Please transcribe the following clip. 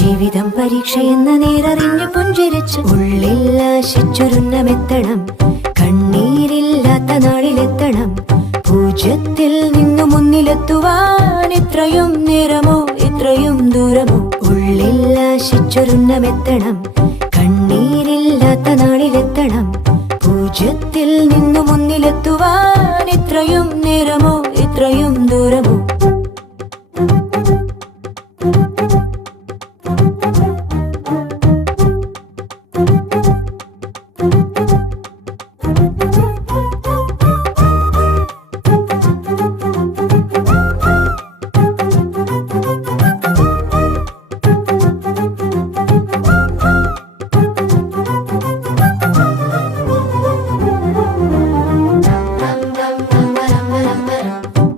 ജീവിതം പരീക്ഷയെന്ന നേരറിഞ്ഞു പുഞ്ചിരിച്ച് ഉള്ളിൽ ആശിച്ചൊരുന്നമെത്തണം. കണ്ണീരില്ലാത്ത നാളിലെത്തണം. പൂജ്യത്തിൽ നിന്നു മുന്നിലെത്തുവാൻ ഇത്രയും നേരമോ ഇത്രയും ദൂരമോ? ഉള്ളിൽ ആശിച്ചൊരുന്നമെത്തണം. കണ്ണീരില്ലാത്ത നാളിലെത്തണം. പൂജ്യത്തിൽ നിന്നു മുന്നിലെത്തുവാൻ ഇത്രയും നേരമോ